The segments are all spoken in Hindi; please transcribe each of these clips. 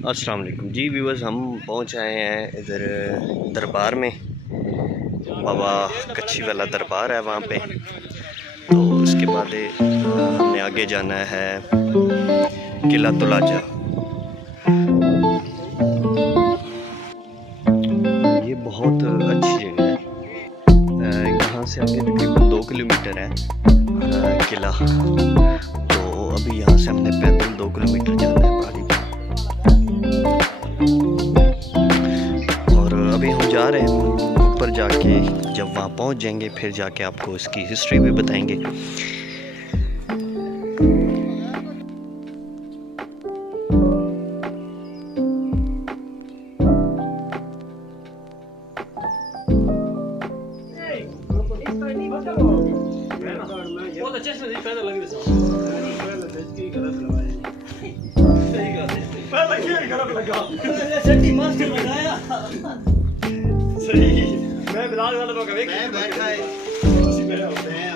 अस्सलाम वालेकुम जी व्यूअर्स, हम पहुंच आए हैं इधर दरबार में। बाबा कच्छी वाला दरबार है वहाँ पे। तो उसके बाद हमने आगे जाना है किला तुलाजा। ये बहुत अच्छी जगह है। यहाँ से आगे तकरीबन 2 किलोमीटर है किला। तो अभी यहाँ से हमने पैदल 2 किलोमीटर जाना है पहाड़ी पर। और अभी हम जा रहे हैं ऊपर जाके, जब वहाँ पहुँच जाएंगे फिर जाके आपको इसकी हिस्ट्री भी बताएंगे। सही मैं बिलाल वाला लोग मैं बैठा है उसी में होते हैं।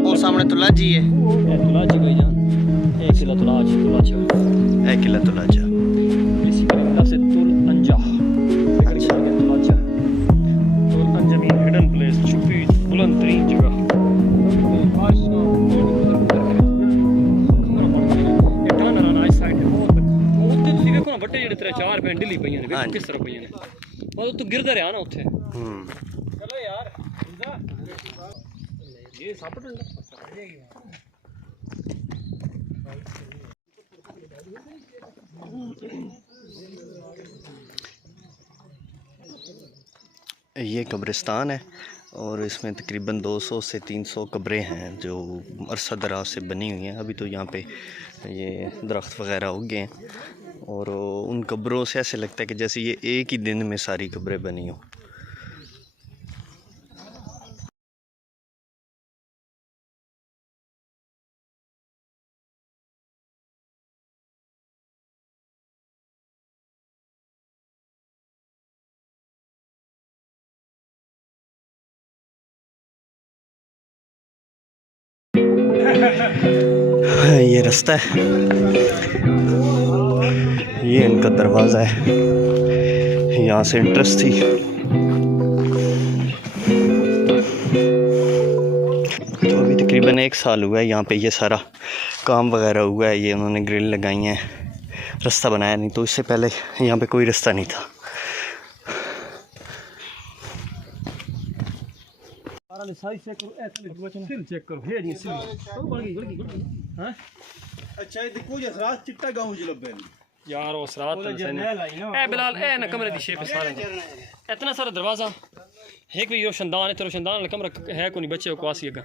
वो सामने तुलाजी है। तुलाजी कोई जान एक किला तुलाजा है किला तुलाजा। इसी के नाम से तुल अंजा। अच्छा तुलाजा तुल अंजा मीन हिडन प्लेस, छुपी बुलंद तरीन जगह। ये टाना ना इस साइड है बहुत उत्ते ਤੁਸੀਂ ਵੇਖੋ ਨਾ ਵੱਟੇ ਜਿਹੜੇ ਤੇਰੇ ਚਾਰ ਪੈਣ ਢਿੱਲੀ ਪਈਆਂ ਨੇ ਵੇਖੋ ਕਿਸ ਤਰ੍ਹਾਂ ਪਈਆਂ ਨੇ ਉਹ ਤੂੰ ਗਿਰਦਾ ਰਿਹਾ ਨਾ ਉੱਥੇ। ਚਲੋ ਯਾਰ ये सापट ये कब्रिस्तान है और इसमें तकरीबन 200 से 300 कब्रें हैं जो अरसा दराज से बनी हुई हैं। अभी तो यहाँ पे ये दरख्त वगैरह उग गए हैं और उन कब्रों से ऐसे लगता है कि जैसे ये एक ही दिन में सारी कब्रें बनी हों। ये रास्ता है, ये इनका दरवाज़ा है, यहाँ से एंट्रेंस थी। तो अभी तकरीबन 1 साल हुआ है यहाँ पे ये सारा काम वगैरह हुआ है। ये उन्होंने ग्रिल लगाई हैं, रास्ता बनाया नहीं, तो इससे पहले यहाँ पे कोई रास्ता नहीं था। चेक करो ये नहीं हां अच्छा ये देखो ये रात चिट्टा गांव ज लब्बे यार वो रात ए बिलाल ए ना कमरे दी शेप सारा इतना सारा दरवाजा एक भी रोशनदान है तो रोशनदान वाला कमरा है कोई बच्चे को आसी अगा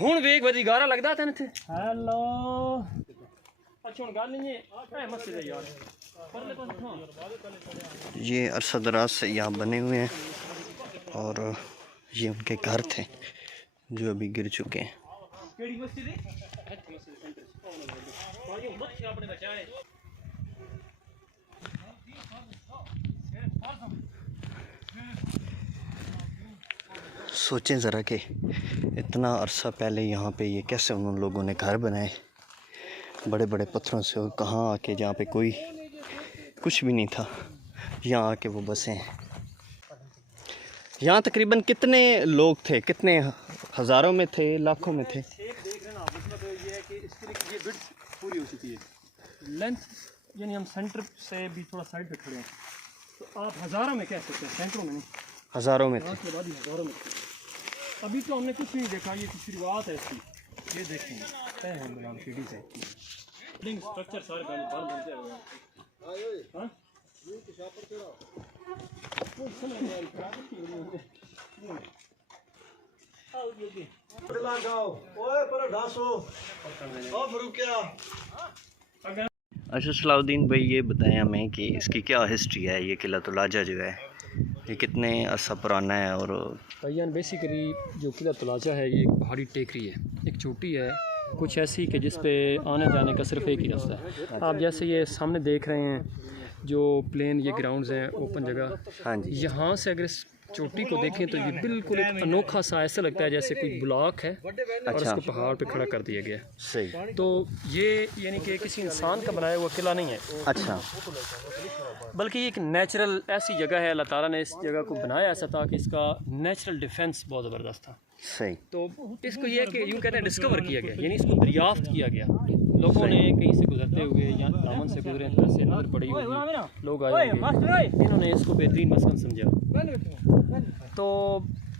हुन वेख वदी गारा लगदा था इथे। हेलो अच्छा हुन गल नहीं है मस्जिद है यार परले पास। ये अरसा दराज से यहाँ बने हुए हैं और ये उनके घर थे जो अभी गिर चुके हैं। सोचें ज़रा कि इतना अरसा पहले यहाँ पे ये कैसे उन लोगों ने घर बनाए बड़े बड़े पत्थरों से, और कहाँ आके जहाँ पे कोई कुछ भी नहीं था यहाँ आके वो बसे हैं। यहाँ तकरीबन कितने लोग थे, कितने हज़ारों में थे, लाखों में थे? देख रहे ना आप, मतलब ये है कि इसकी ये विड्थ पूरी हो चुकी है। लेंथ यानी हम सेंटर से भी थोड़ा साइड पे खड़े हैं तो आप हज़ारों में कह सकते हैं, सेंटरों में नहीं, हज़ारों में थे। हज़ारों में थे। अभी तो हमने कुछ नहीं देखा, ये कुछ शुरुआत है इसकी। ये देखें तय है बनाम सीढ़ी से स्ट्रक्चर सारे बनते हैं। हाँ अच्छा सलाउद्दीन भाई, ये बताएं हमें कि इसकी क्या हिस्ट्री है, ये किला तुलाजा जो है? ये कितने अरसा पुराना है? और भैया बेसिकली जो किला तलाजा है ये एक पहाड़ी टेकरी है, एक चोटी है कुछ ऐसी कि जिस पे आने जाने का सिर्फ एक ही रास्ता है। आप जैसे ये सामने देख रहे हैं जो प्लेन ये ग्राउंड्स हैं, ओपन जगह, हाँ जी, यहाँ से अगर इस चोटी को देखें तो ये बिल्कुल एक अनोखा सा ऐसा लगता है जैसे कोई ब्लॉक है और अच्छा, उसको पहाड़ पे खड़ा कर दिया गया है। सही, तो ये यानी कि किसी इंसान का बनाया हुआ किला नहीं है, अच्छा, बल्कि ये एक नेचुरल ऐसी जगह है। अल्लाह ताला ने इस जगह को बनाया ऐसा था कि इसका नेचुरल डिफेंस बहुत ज़बरदस्त था। सही, तो इसको ये है कि यूँ कहते हैं डिस्कवर किया गया, यानी इसको दरियाफ्त किया गया। लोगों ने कहीं से गुजरते हुए या दामन से गुजरे, ऐसे नजर पड़ी हुई लोग आए होंगे, इन्होंने इसको बेहतरीन मस्कन समझा। तो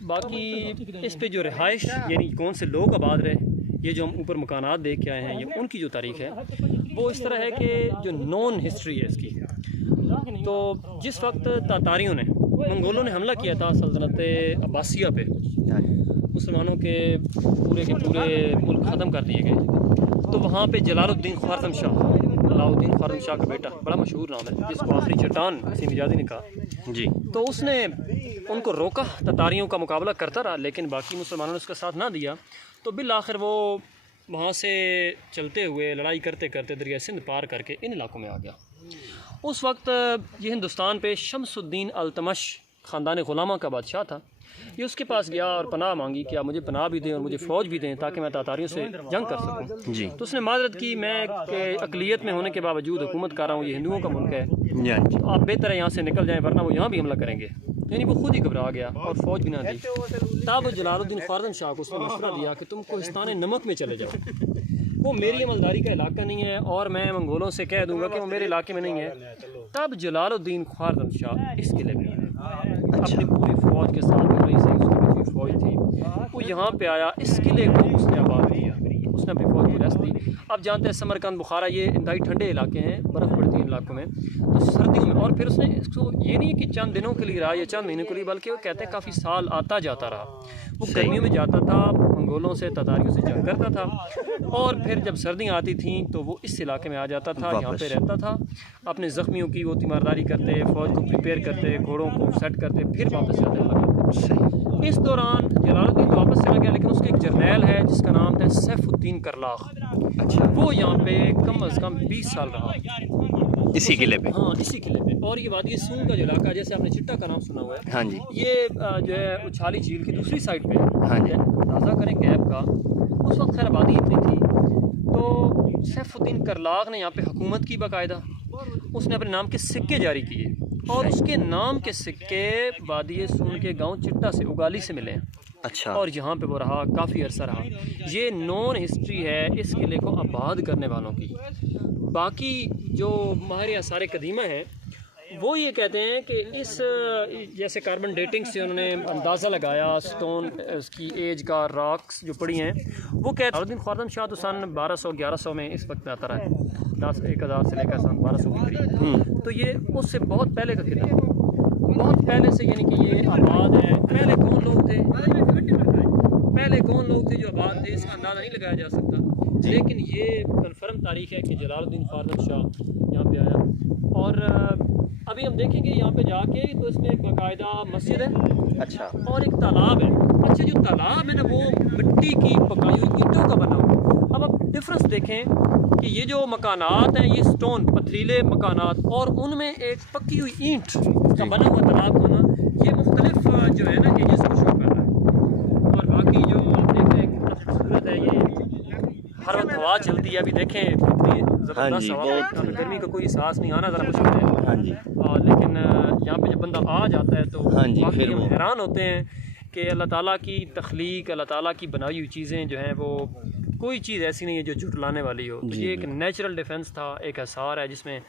बाकी इस पे जो रिहाइश यानी कौन से लोग आबाद रहे, ये जो हम ऊपर मकानात देख के आए हैं, ये उनकी जो तारीख है वो इस तरह है कि जो नॉन हिस्ट्री है इसकी। तो जिस वक्त तातारियों ने, मंगोलों ने हमला किया था सल्तनत अब्बासिया पे, मुसलमानों के पूरे मुल्क ख़त्म कर दिए गए, तो वहाँ पे जलालुद्दीन ख्वारज़म शाह, अलाउद्दीन ख्वारज़म शाह का बेटा, बड़ा मशहूर नाम है, जिसको आखिरी चट्टान किसी मिजाजी ने कहा जी, तो उसने उनको रोका, तातारियों का मुकाबला करता रहा, लेकिन बाकी मुसलमानों ने उसका साथ ना दिया। तो बिल आखिर वो वहाँ से चलते हुए लड़ाई करते करते दरिया सिंध पार करके इन इलाकों में आ गया। उस वक्त ये हिंदुस्तान पे शमसुद्दीन अल्तमश ख़ानदान ग़ुलामा का बादशाह था। ये उसके पास गया और पनाह मांगी कि आप मुझे पनाह भी दें और मुझे फ़ौज भी दें ताकि मैं तातारियों से जंग कर सकूं। जी, तो उसने माजरत की, मैं के अक़लियत में होने के बावजूद हुकूमत कर रहा हूँ, ये हिंदुओं का मुल्क है, जी, आप बेहतर है यहाँ से निकल जाएँ वरना वो यहाँ भी हमला करेंगे। यानी वो खुद ही घबरा गया और फ़ौज भी ना दी। तब जलालुद्दीन ख्वारज़म शाह को उसने मशवरा दिया कि तुम कोहिस्तान नमक में चले जाओ, वो मेरी अमलदारी का इलाका नहीं है और मैं मंगोलों से कह दूंगा कि वो मेरे इलाके में नहीं है। तब जलालुद्दीन ख्वारज़म शाह इस किले में आया अपनी पूरी फ़ौज के साथ, उसकी कुछ फ़ौज थी, वो यहाँ पे आया, इस किले को उसने आबाद किया, उसने अपनी फ़ौज को रेस्ट दी। अब जानते हैं समरकंद, बुखारा ये इंतहाई ठंडे इलाके हैं, बर्फ़ पड़ती है इलाकों में, तो सर्दियों में। और फिर उसने इसको ये नहीं है कि चंद दिनों के लिए रहा या चंद महीनों के लिए, बल्कि वो कहते हैं काफ़ी साल आता जाता रहा। वो गर्मियों में जाता था, मंगोलों से, तातारियों से जंग करता था, और फिर जब सर्दियाँ आती थीं तो वो इस इलाके में आ जाता था, यहाँ पे रहता था, अपने ज़ख्मियों की वो तीमारदारी करते, फ़ौज को प्रिपेयर करते, घोड़ों को सेट करते, फिर वापस जाते लगा। इस दौरान जलालुद्दीन तो वापस चला गया, लेकिन उसके एक जर्नैल है जिसका नाम था सैफुद्दीन करलाख, अच्छा, वो यहाँ पे कम अज़ कम 20 साल रहा इसी किले पे? हाँ, इसी किले पे। और ये वादी सून का जो इलाका, जैसे आपने चिट्टा का नाम सुना हुआ है, हाँ जी, ये जो है उछाली झील की दूसरी साइड पे है। हाँ जी, अंदाज़ा करें गैप का, उस वक्त खैर आबादी इतनी थी, तो सैफुद्दीन करलाख ने यहाँ पे हुकूमत की बाकायदा, उसने अपने नाम के सिक्के जारी किए, और उसके नाम के सिक्के वादी सून के गांव चिट्टा से, उगाली से मिले हैं। अच्छा, और यहाँ पे वो रहा, काफ़ी अरसा रहा। ये नॉन हिस्ट्री है इस किले को आबाद करने वालों की। बाकी जो माहिर आसार कदीमा हैं वो ये कहते हैं कि इस जैसे कार्बन डेटिंग से उन्होंने अंदाज़ा लगाया स्टोन उसकी एज का, रॉक्स जो पड़ी हैं, वो कहते हैं जलालुद्दीन ख्वारज़म शाह तो सन 1200-1100 में इस वक्त में आता रहा है, 1000 से लेकर सन 1200 के करीब। तो ये उससे बहुत पहले का किला है, बहुत पहले से, यानी कि ये आबाद है। पहले कौन लोग थे, जो आबाद थे, इसका अंदाज़ा नहीं लगाया जा सकता, लेकिन ये कन्फर्म तारीख है कि जलालुद्दीन ख्वारज़म शाह यहाँ पे आया। और अभी हम देखेंगे यहाँ पे जाके तो इसमें बाकायदा मस्जिद है, अच्छा, और एक तालाब है। अच्छा, जो तालाब है ना वो मिट्टी की पकाई हुई ईंटों का बना हुआ। अब आप डिफरेंस देखें कि ये जो मकानात हैं, ये स्टोन पथरीले मकानात, और उनमें एक पक्की हुई ईंट का बना हुआ तालाब होना, ये मुख्तलिफ जो है ना कि जिसको शो कर रहा है। और बाकी जो आप देखते हैं कितना खूबसूरत है, ये हर वक्त हवा चलती है, अभी देखें कितनी ज़बरदस्त हवा, यहाँ पे गर्मी का कोई एहसास नहीं, आना ज़रा मुश्किल है। हाँ जी, लेकिन यहाँ पे जब बंदा आ जाता है तो हाँ जी, वाकई फिर हम वो हैरान होते हैं कि अल्लाह ताला की तख्लीक, अल्लाह ताला की बनाई हुई चीज़ें जो हैं वो कोई चीज़ ऐसी नहीं है जो झुटलाने वाली हो। तो ये एक नेचुरल डिफेंस था, एक हिसार है जिसमें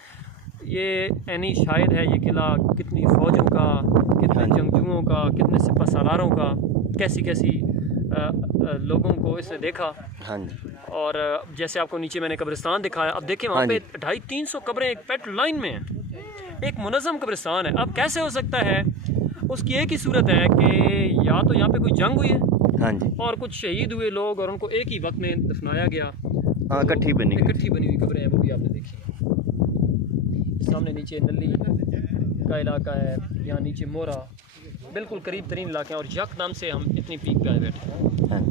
ये ऐनी शायद है ये किला कितनी फ़ौजों का, कितने जंगजुओं का, कितने सिपह सालारों का, कैसी कैसी लोगों को इसने देखा। हाँ जी, और जैसे आपको नीचे मैंने कब्रिस्तान दिखाया, अब देखिए वहाँ पे 250-300 कब्रें एक पेट लाइन में हैं, एक मुनज़्ज़म कब्रिस्तान है। अब कैसे हो सकता है, उसकी एक ही सूरत है कि या तो यहाँ पे कोई जंग हुई है, हाँ जी, और कुछ शहीद हुए लोग और उनको एक ही वक्त में दफनाया गया, हाँ, इकट्ठी बनी इकट्ठी बनी हुई कब्रें हैं, वो भी आपने देखी हैं। सामने नीचे नली का इलाका है, यहाँ नीचे मोरा, बिल्कुल करीब तरीन इलाके हैं और यकदम से हम इतनी पीक पे आए बैठे हैं। हाँ।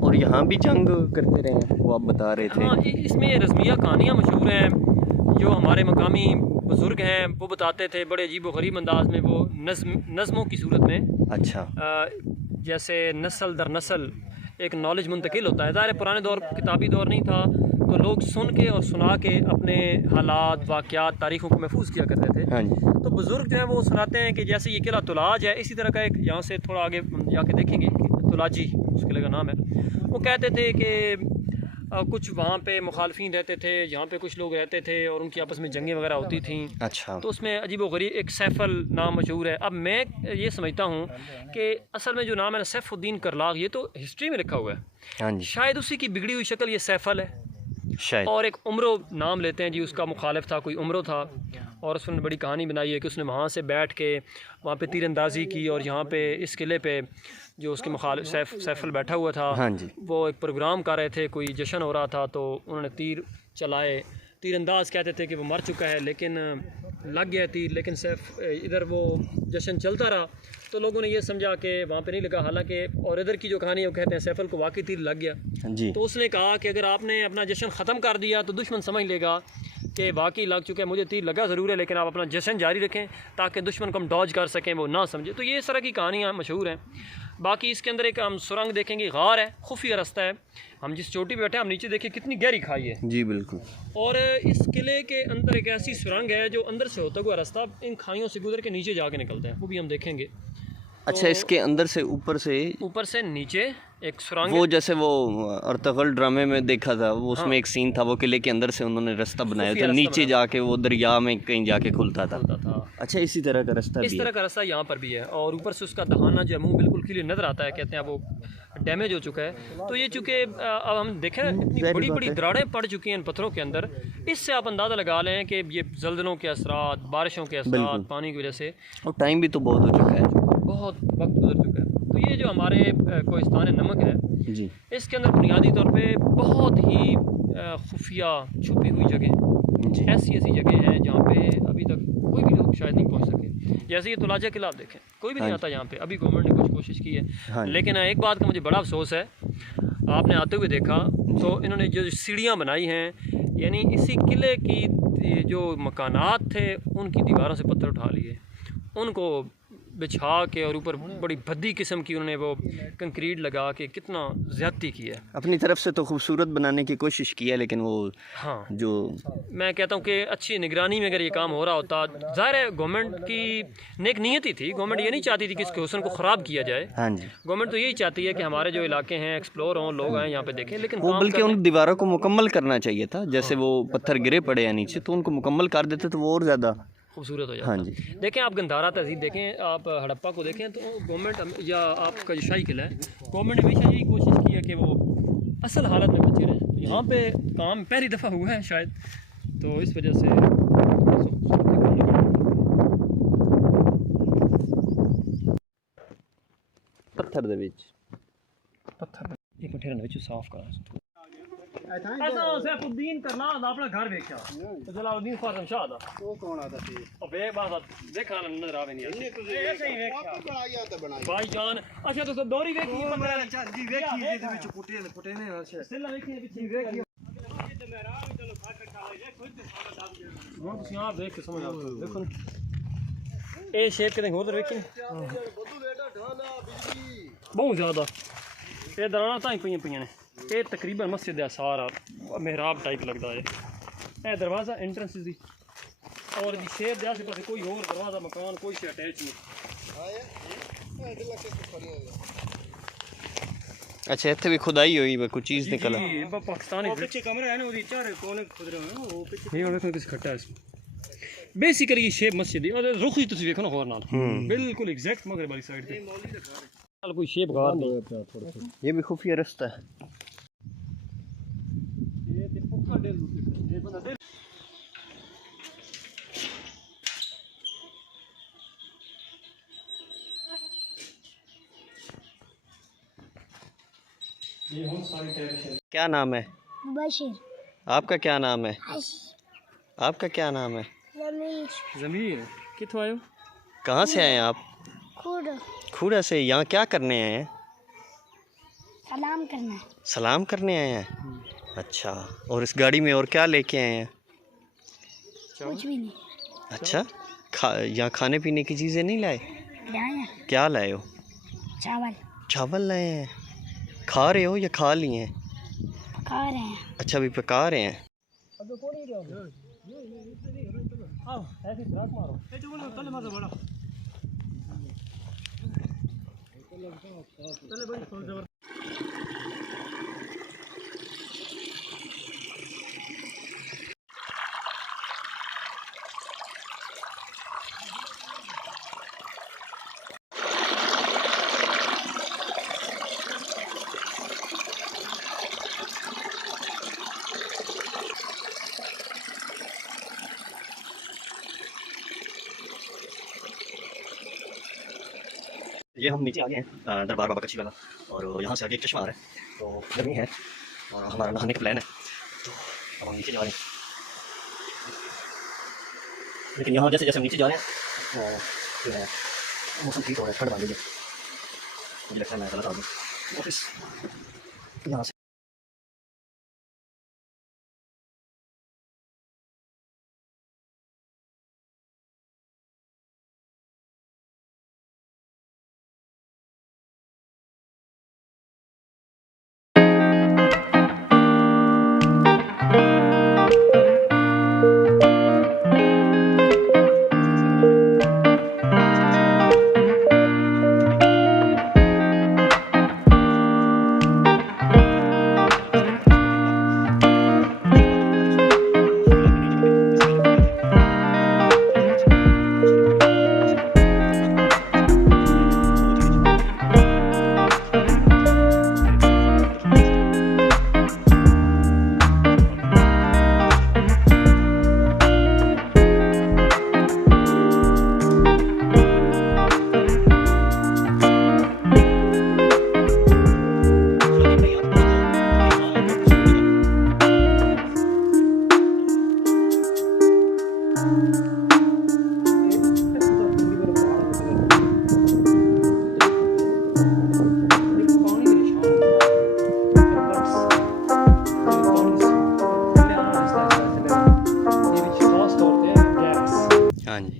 और यहाँ भी जंग करते रहे हैं, वो आप बता रहे थे। हाँ, इसमें रज़मिया कहानियाँ मशहूर हैं जो हमारे मकामी बुज़ुर्ग हैं वो बताते थे, बड़े अजीब व गरीब अंदाज में, वो नज़मों की सूरत में। अच्छा। जैसे नस्ल दर नस्ल एक नॉलेज मुंतकिल होता है। ज़ाहिर पुराने दौर किताबी दौर नहीं था, तो लोग सुन के और सुना के अपने हालात, वाक़यात, तारीख़ों को महफूज किया करते थे। हाँ जी। तो बुज़ुर्ग जो है वो सुनाते हैं कि जैसे ये किला तुलाज है, इसी तरह का एक, यहाँ से थोड़ा आगे जाके देखेंगे, तुलाजी उस किले का नाम है। वो कहते थे कि कुछ वहाँ पे मुखालफीन रहते थे, यहाँ पे कुछ लोग रहते थे और उनकी आपस में जंगें वगैरह होती थीं। अच्छा। तो उसमें अजीब व गरीब एक सैफल नाम मशहूर है। अब मैं ये समझता हूँ कि असल में जो नाम है ना सैफुद्दीन करलाग, ये तो हिस्ट्री में लिखा हुआ है, हाँ जी। शायद उसी की बिगड़ी हुई शक्ल ये सैफल है। शायद। और एक उम्रो नाम लेते हैं जी, उसका मुखालिफ था, कोई उम्रो था, और उसने बड़ी कहानी बनाई है कि उसने वहाँ से बैठ के वहाँ पे तीरंदाजी की, और यहाँ पे इस किले पे जो उसके मुखालिफ सैफल बैठा हुआ था, हाँ जी। वो एक प्रोग्राम कर रहे थे, कोई जश्न हो रहा था, तो उन्होंने तीर चलाए। तीरंदाज कहते थे कि वो मर चुका है, लेकिन लग गया तीर, लेकिन सैफ इधर वो जश्न चलता रहा, तो लोगों ने ये समझा कि वहाँ पे नहीं लगा। हालांकि और इधर की जो कहानी है वो कहते हैं सैफल को वाकई तीर लग गया। जी। तो उसने कहा कि अगर आपने अपना जश्न ख़त्म कर दिया तो दुश्मन समझ लेगा कि वाकई लग चुका है, मुझे तीर लगा ज़रूर है, लेकिन आप अपना जश्न जारी रखें ताकि दुश्मन को हम डॉज कर सकें, वो ना समझे। तो ये इस तरह की कहानियाँ मशहूर हैं। बाकी इसके अंदर एक हम सुरंग देखेंगे, गार है, खुफिया रास्ता है। हम जिस चोटी पे बैठे हैं, हम नीचे देखें कितनी गहरी खाई है। जी बिल्कुल। और इस किले के अंदर एक ऐसी सुरंग है जो अंदर से होता हुआ रास्ता इन खाइयों से गुजर के नीचे जाके निकलता है, वो भी हम देखेंगे। अच्छा, इसके अंदर से ऊपर से नीचे एक सुरंग वो जैसे वो अर्तगल ड्रामे में देखा था, वो उसमें एक सीन था, वो किले के अंदर से उन्होंने रास्ता बनाया था, नीचे जाके वो दरिया में कहीं जाके खुलता था। अच्छा, इसी तरह का रास्ता इस तरह का रास्ता यहाँ पर भी है, और ऊपर से उसका दहाना जो है मुँह बिल्कुल क्लियर नज़र आता है। कहते हैं वो डैमेज हो चुका है। तो ये चूँकि अब हम देखें इतनी बड़ी बड़ी दरारें पड़ चुकी हैं इन पत्थरों के अंदर, इससे आप अंदाज़ा लगा लें कि ये जल्दलों के असरात, बारिशों के असरात, पानी की वजह से, और टाइम भी तो बहुत हो चुका है, बहुत वक्त गुजर चुका है। तो ये जो हमारे कोहिस्तान नमक है जी, इसके अंदर बुनियादी तौर पे बहुत ही खुफिया छुपी हुई जगह, ऐसी जगह हैं जहाँ पे अभी तक कोई भी लोग शायद नहीं पहुँच सके। जैसे ये तुलाजा किला आप देखें, कोई भी नहीं आता यहाँ पे। अभी गवर्नमेंट ने कुछ कोशिश की है, लेकिन एक बात का मुझे बड़ा अफसोस है, आपने आते हुए देखा तो इन्होंने जो सीढ़ियाँ बनाई हैं, यानी इसी किले की जो मकानात थे उनकी दीवारों से पत्थर उठा लिए, उनको बिछा के और ऊपर बड़ी भद्दी किस्म की उन्होंने वो कंक्रीट लगा के कितना ज़्यादती की है। अपनी तरफ से तो खूबसूरत बनाने की कोशिश की है, लेकिन वो हाँ, जो मैं कहता हूँ कि अच्छी निगरानी में अगर ये काम हो रहा होता, ज़ाहिर है गवर्नमेंट की नेक नीयत ही थी, गवर्नमेंट ये नहीं चाहती थी कि इसके हुस्न को ख़राब किया जाए। हाँ जी, गवर्नमेंट तो यही चाहती है कि हमारे जो इलाके हैं एक्सप्लोर हों, लोग आएँ यहाँ पे देखें, लेकिन वो बल्कि उन दीवारों को मुकम्मल करना चाहिए था। जैसे वो पत्थर गिरे पड़े हैं नीचे, तो उनको मुकम्मल कर देते तो वो और ज़्यादा खूबसूरत हो जाता। हाँ जी। देखें आप गंधारा तहसील देखें, आप हड़प्पा को देखें, तो गवर्नमेंट या आपका जो शाही किला है, गवर्नमेंट ने हमेशा यही कोशिश की है कि वो असल हालत में बचे रहें। तो यहाँ पे काम पहली दफ़ा हुआ है शायद, तो इस वजह से पत्थर दे विच पत्थर एक मिनट ठहरना, साफ कर ऐसा सैफुद्दीन करलाग अपना घर देखा, तो जलालुद्दीन ख्वाजम शाह दा ਉਹ ਕੌਣ ਆਦਾ ਸੀ अबे बात देखा नजर आवे नहीं ऐसे ही देखा ਬਣਾਇਆ ਤਾਂ ਬਣਾਇਆ भाईजान। अच्छा तो दौरी देखी पंद्रह ਜੀ ਵੇਖੀ ਇਹਦੇ ਵਿੱਚ ਪੁੱਟੇ ਨੇ ਅੱਛਾ सिला देखी पीछे देखी ਹੁਣ ਤੁਸੀਂ ਆਪ ਦੇਖ ਕੇ ਸਮਝ ਆਓ। ਦੇਖੋ ਇਹ ਸ਼ੇਪ ਕਿਤੇ ਹੋਰ ਦੇਖੀ ਬਹੁਤ ਜ਼ਿਆਦਾ ਇਹ ਦਰਾਣਾ ਤਾਂ ਹੀ ਪਈਆਂ ਨੇ। ਇਹ ਤਕਰੀਬਨ ਮਸਜਿਦ ਦਾ ਸਾਰਾ ਮਿਹਰਾਬ टाइप लगता है। ਇਹ दरवाज़ा एंट्रेंस दी और जी शेप दे आसे पासे कोई और दरवाज़ा मकान कोई से अटैच नहीं। अच्छा, इतने भी खुदाई हुई है, कोई चीज़ निकला। पाकिस्तानी ਪਿੱਛੇ ਕਮਰਾ ਹੈ ਨਾ ਉਹਦੀ ਚਾਰੇ ਕੋਨੇ ਖੁਦਰੇ ਹੋਏ ਉਹ ਪਿੱਛੇ ये देखो किस खट्टा है इसमें बेसिकली ये शेप मस्जिद दी और रुख ही तुसी देखो ना होर नाल बिल्कुल एग्जैक्ट मगरब वाली साइड पे नाल कोई शेप गार नहीं। ये भी खुफिया रास्ता है। ये ते पुक्का डेल ये बंदा दिल ये हम सारी टेरिस क्या नाम है? मुबशिर। आपका क्या नाम है? आपका क्या नाम है? जमीन कितों आयो? कहाँ से आए हैं आप? खूड़ा से। यहाँ क्या करने आए हैं? सलाम करना है। सलाम करने आए हैं। अच्छा, और इस गाड़ी में और क्या लेके आए हैं? कुछ भी नहीं अच्छा, यहाँ खाने पीने की चीज़ें नहीं लाए? लाया। क्या लाए हो? चावल चावल लाए हैं। खा रहे हो या खा लिए हैं? पका रहे हैं। अच्छा, अभी पका रहे हैं। ये हम नीचे आ गए हैं दरबार बाबा कच्ची वाला, और यहाँ से आगे एक चश्मा आ रहा है, तो गर्मी है और हमारा नहाने का प्लान है, तो अब हम नीचे जा रहे हैं। लेकिन यहाँ जैसे जैसे हम नीचे जा रहे हैं तो जो है मौसम ठीक हो रहा है, ठंड वाली है। मुझे लगता है मैं गलत आ गया ऑफिस यहाँ से।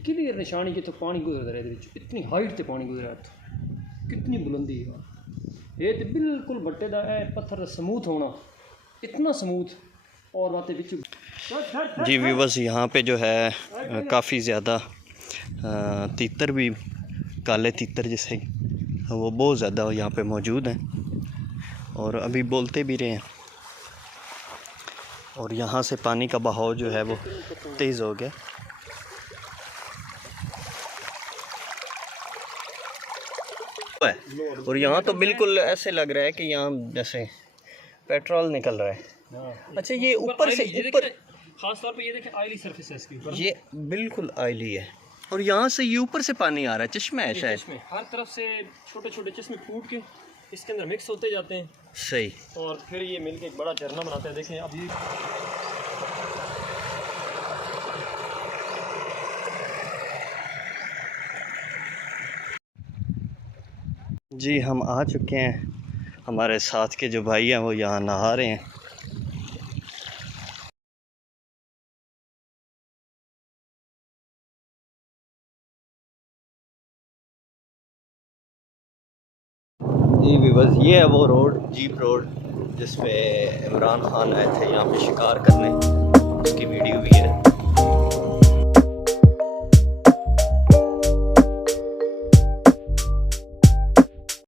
क्लियर निशानी कि पानी गुजरता है, इतनी हाइट से पानी गुजरा, कितनी बुलंदी है। ये तो बिल्कुल बट्टे का है पत्थर स्मूथ होना, इतना स्मूथ। और बातें बिच जी व्यूवर्स, यहाँ पे जो है काफ़ी ज़्यादा तीतर भी, काले तीतर जैसे वो बहुत ज़्यादा यहाँ पे मौजूद हैं और अभी बोलते भी रहे हैं। और यहाँ से पानी का बहाव जो है वो तेज़ हो गया। और यहाँ तो बिल्कुल ऐसे लग रहा है कि यहाँ जैसे पेट्रोल निकल रहा है। अच्छा, ये ऊपर से ऊपर खास तौर पे ये देखें, ऑयली सरफेस है इसके ऊपर, ये बिल्कुल ऑयली है। और यहाँ से ये ऊपर से पानी आ रहा है, चश्मा है शायद। हर तरफ से छोटे छोटे चश्मे फूट के इसके अंदर मिक्स होते जाते हैं। सही। और फिर ये मिलके एक बड़ा झरना बनाते हैं। देखें अब ये जी हम आ चुके हैं, हमारे साथ के जो भाई हैं वो यहाँ नहा रहे हैं। जी भी बस ये है वो रोड, जीप रोड, जिस पे इमरान खान आए थे यहाँ पे शिकार करने, उसकी वीडियो भी है।